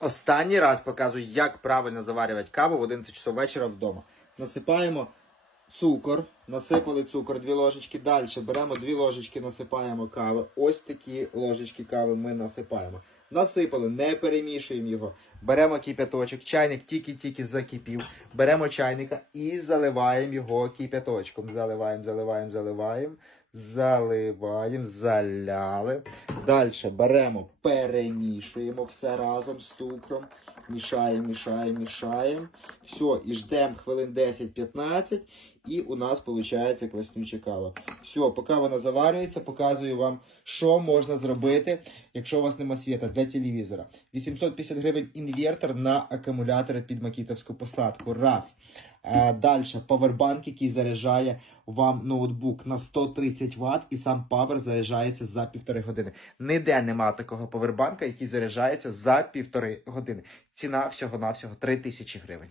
Останній раз показую, як правильно заварювати каву в 11 часов вечора вдома. Насипаємо цукор, насипали цукор, дві ложечки. Далі беремо дві ложечки, насипаємо кави. Ось такі ложечки кави ми насипаємо. Насипали, не перемішуємо його. Беремо кип'яточок, чайник тільки-тільки закипів. Беремо чайника і заливаємо його кип'яточком. Заливаємо, заливаємо, заливаємо, заливаємо, заляли. Далі беремо, перемішуємо все разом з цукром. Мішаємо, мішаємо, мішаємо. Все, і ждемо хвилин 10-15, і у нас виходить класнюча кава. Все, поки вона заварюється, показую вам, що можна зробити, якщо у вас нема світа для телевізора. 850 гривень інвертор на акумулятори під макітовську посадку. Раз. Е, Далі павербанк, який заряджає вам ноутбук на 130 Вт, і сам павер заряджається за півтори години. Ніде немає такого павербанка, який заряджається за півтори години. Ціна всього-навсього 3000 гривень.